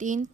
3